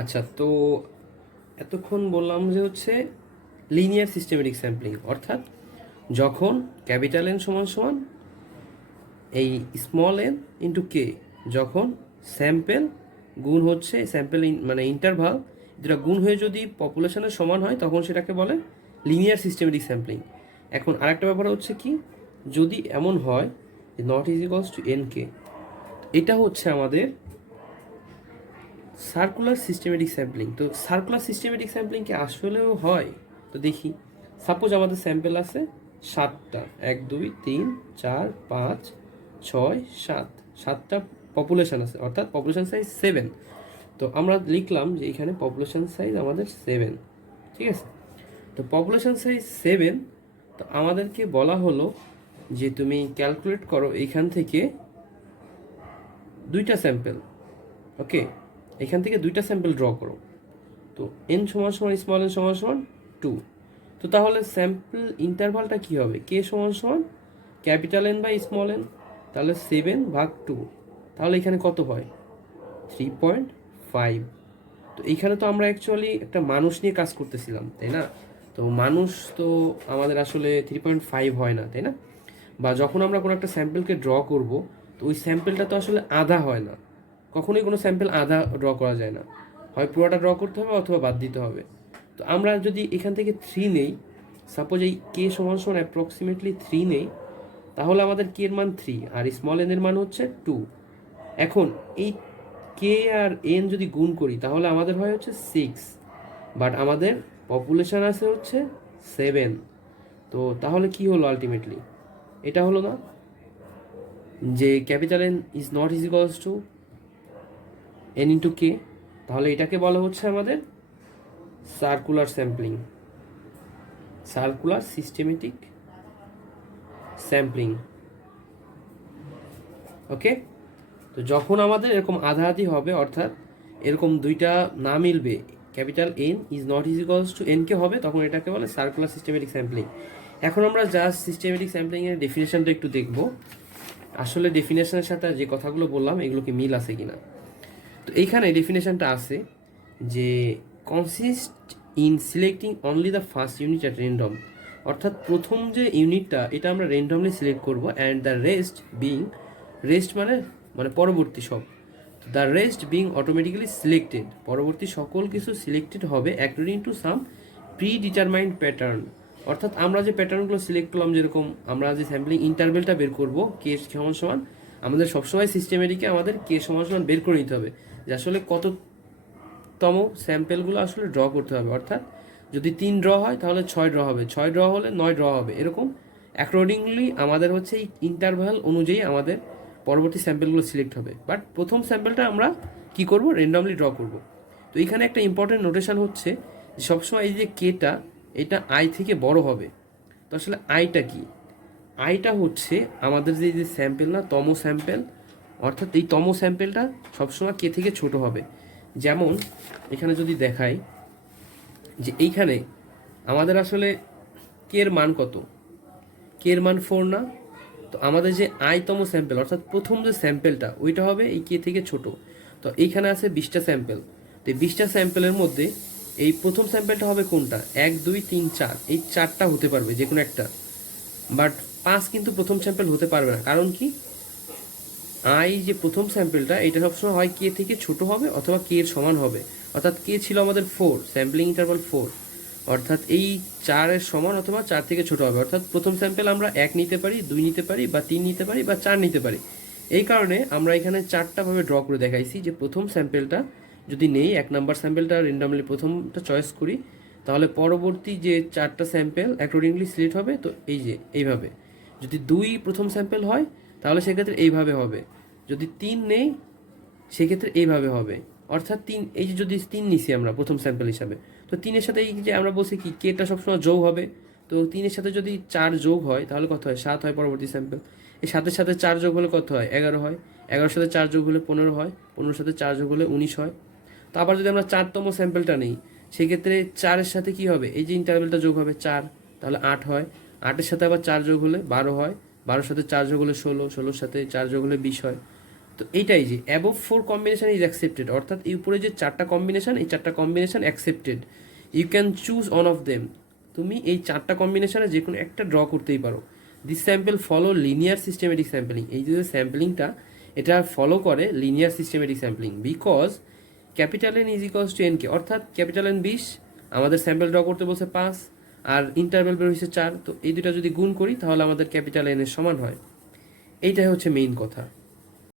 আচ্ছা, তো এতক্ষণ বললাম যে হচ্ছে লিনিয়ার সিস্টেমেটিক স্যাম্পলিং, অর্থাৎ যখন ক্যাপিটাল এন সমান সমান এই স্মল এন ইন্টু কে, যখন স্যাম্পেল গুণ হচ্ছে স্যাম্পেল মানে ইন্টারভাল যেটা গুণ হয়ে যদি পপুলেশনের সমান হয় তখন সেটাকে বলে লিনিয়ার সিস্টেমেটিক স্যাম্পলিং। এখন আরেকটা ব্যাপার হচ্ছে কি, যদি এমন হয় not is equals to N K, এটা হচ্ছে আমাদের সার্কুলার সিস্টেমেটিক স্যাম্পলিং। তো সার্কুলার সিস্টেমেটিক স্যাম্পলিং কি আসলেও হয়? তো দেখি, সাপোজ আমাদের স্যাম্পেল আছে 7টা, 1 2 3 4 5 6 7, 7টা পপুলেশন আছে, অর্থাৎ পপুলেশন সাইজ 7। তো আমরা লিখলাম যে এখানে পপুলেশন সাইজ আমাদের 7, ঠিক আছে। তো পপুলেশন সাইজ 7, তো আমাদেরকে বলা হলো যে তুমি ক্যালকুলেট করো এইখান থেকে 2টা স্যাম্পেল, ওকে, এখান থেকে 2টা স্যাম্পেল ড্র করো। তো এন সমান সমান স্মল এন সমান সমান 2। তো তাহলে স্যাম্পল ইন্টারভালটা কী হবে? কে সমান সমান capital N by small N, তাহলে 7/2। তাহলে এখানে কত হয়? 3.5। তো এইখানে তো আমরা অ্যাকচুয়ালি একটা মানুষ নিয়ে কাজ করতেছিলাম, তাই না? তো মানুষ তো আমাদের আসলে 3.5 হয় না, তাই না? বা যখন আমরা কোনো একটা স্যাম্পেলকে ড্র করব, তো ওই স্যাম্পেলটা তো আসলে আধা হয় না, কখনোই কোনো স্যাম্পেল আধা ড্র করা যায় না, হয় পুরোটা ড্র করতে হবে অথবা বাদ দিতে হবে। তো আমরা যদি এখান থেকে 3 নেই, সাপোজ এই কে সমান সমান অ্যাপ্রক্সিমেটলি 3 নেই, তাহলে আমাদের কে এর মান 3 আর স্মল এন এর মান হচ্ছে 2। এখন এই কে আর এন যদি গুণ করি তাহলে আমাদের হয় হচ্ছে 6, বাট আমাদের পপুলেশন আছে হচ্ছে 7। তো তাহলে কি হলো আলটিমেটলি? এটা হলো না যে capital N is not is equals to N into K, তাহলে এটাকে বলা হচ্ছে আমাদের circular sampling, circular systematic sampling, okay. তো যখন আমাদের এরকম আধাআধি হবে, অর্থাৎ এরকম দুইটা না মিলবে, capital N is not is equals to N K হবে, তখন এটাকে বলে সার্কুলার সিস্টেমেটিক স্যাম্পলিং। এখন আমরা জাস্ট সিস্টেমেটিক স্যাম্পলিংয়ের ডেফিনেশনটা একটু দেখব, আসলে ডেফিনেশনের সাথে যে কথাগুলো বললাম এগুলো কি মিল আছে কিনা। তো এইখানে ডেফিনেশনটা আছে যে consist in selecting only the first unit at random, অর্থাৎ প্রথম যে ইউনিটটা এটা আমরা র্যান্ডমলি সিলেক্ট করব, and the rest being, rest মানে মানে পরবর্তী সব, the rest being automatically selected, পরবর্তী সকল কিছু সিলেক্টেড হবে according to some pre determined pattern. অর্থাৎ আমরা যে প্যাটার্নগুলো সিলেক্ট করলাম, যেরকম আমরা যে স্যাম্পলিং ইন্টারভেলটা বের করব কে সমান সমান, আমাদের সবসময় সিস্টেমেটিকে আমাদের কে সমান সমান বের করে নিতে হবে যে আসলে কততম স্যাম্পেলগুলো আসলে ড্র করতে হবে। অর্থাৎ যদি 3 ড্র হয় তাহলে 6 ড্র হবে, 6 ড্র হলে 9 ড্র হবে, এরকম অ্যাকর্ডিংলি আমাদের হচ্ছে এই ইন্টারভ্যাল অনুযায়ী আমাদের পরবর্তী স্যাম্পেলগুলো সিলেক্ট হবে। বাট প্রথম স্যাম্পেলটা আমরা কি করব? র্যান্ডমলি ড্র করব। তো এখানে একটা ইম্পর্টেন্ট নোটেশন হচ্ছে যে সবসময় এই যে কেটা, এটা আই থেকে বড় হবে। তো আসলে আইটা কি? আইটা হচ্ছে আমাদের যে স্যাম্পেল না, তম স্যাম্পেল, অর্থাৎ এই তম স্যাম্পেলটা সবসময় কে থেকে ছোট হবে। যেমন এখানে যদি দেখাই যে এইখানে আমাদের আসলে কে এর মান কত? কে এর মান 4 না? তো আমাদের যে আইতম স্যাম্পেল, অর্থাৎ প্রথম যে স্যাম্পেলটা ওইটা হবে এই কে থেকে ছোট। তো এইখানে আছে 20টা স্যাম্পেল, তো এই 20টা স্যাম্পেলের মধ্যে এই প্রথম স্যাম্পেলটা হবে কোনটা? 1 2 3 4, এই 4টা হতে পারবে যে কোনো একটা, বাট 5 কিন্তু প্রথম স্যাম্পেল হতে পারবে না। কারণ কি? আই যে প্রথম স্যাম্পেলটা এটা সবসময় হয় কে থেকে ছোট হবে অথবা কে এর সমান হবে। অর্থাৎ কে ছিল আমাদের 4, স্যাম্পলিং ইন্টারভাল 4, অর্থাৎ এই 4 এর সমান অথবা 4 থেকে ছোট হবে। অর্থাৎ প্রথম স্যাম্পেল আমরা 1 নিতে পারি, 2 নিতে পারি, বা 3 নিতে পারি, বা 4 নিতে পারি। এই কারণে আমরা এখানে 4টা ভাবে ড্র করে দেখাইছি যে প্রথম স্যাম্পেলটা যদি নেই, 1 নাম্বার স্যাম্পেলটা র্যান্ডমলি প্রথমটা চয়েস করি, তাহলে পরবর্তী যে 4টা স্যাম্পেল অ্যাকর্ডিংলি সিলেক্ট হবে। তো এই যে এইভাবে, যদি 2 প্রথম স্যাম্পেল হয় তাহলে সেক্ষেত্রে এইভাবে হবে, যদি 3 নেই সেক্ষেত্রে এইভাবে হবে। অর্থাৎ 3, এই যে যদি 3 নিছি আমরা প্রথম স্যাম্পল হিসাবে, তো 3-এর সাথে এই যে আমরা বলছি কি কেটা সবসময় যোগ হবে, তো 3-এর সাথে যদি 4 যোগ হয় তাহলে কত হয়? 7 হয় পরবর্তী স্যাম্পল। এই 7-এর সাথে 4 যোগ হলে কত হয়? 11 হয়। 11-এর সাথে 4 যোগ হলে 15 হয়। 15-এর সাথে 4 যোগ হলে 19 হয়। তো আবার যদি আমরা 4তম স্যাম্পলটা নেই, সেক্ষেত্রে 4-এর সাথে কি হবে? এই যে ইন্টারভেলটা যোগ হবে 4, তাহলে 8 হয়। 8-এর সাথে আবার 4 যোগ হলে 12 হয়। 12-এর সাথে 4 যোগ হলে 16, 16-এর সাথে 4 যোগ হলে 20 হয়। তো এইটাই যে অ্যাবভ 4 কম্বিনেশন ইজ অ্যাকসেপ্টেড, অর্থাৎ এই উপরে যে 4টা কম্বিনেশন, এই 4টা combination accepted, you can choose one of them. তুমি এই 4টা কম্বিনেশনে যে কোনো একটা ড্র করতেই পারো। This sample follow linear systematic sampling, এই যে স্যাম্পলিংটা এটা ফলো করে linear systematic sampling, because capital N is equals to N K, অর্থাৎ ক্যাপিটাল এন 20, আমাদের স্যাম্পল ড্র করতে বলছে 5, আর ইন্টারভ্যাল বের হয়েছে 4, তো এই দুটা যদি গুণ করি তাহলে আমাদের ক্যাপিটাল এন এর সমান হয়। এইটাই হচ্ছে মেইন কথা।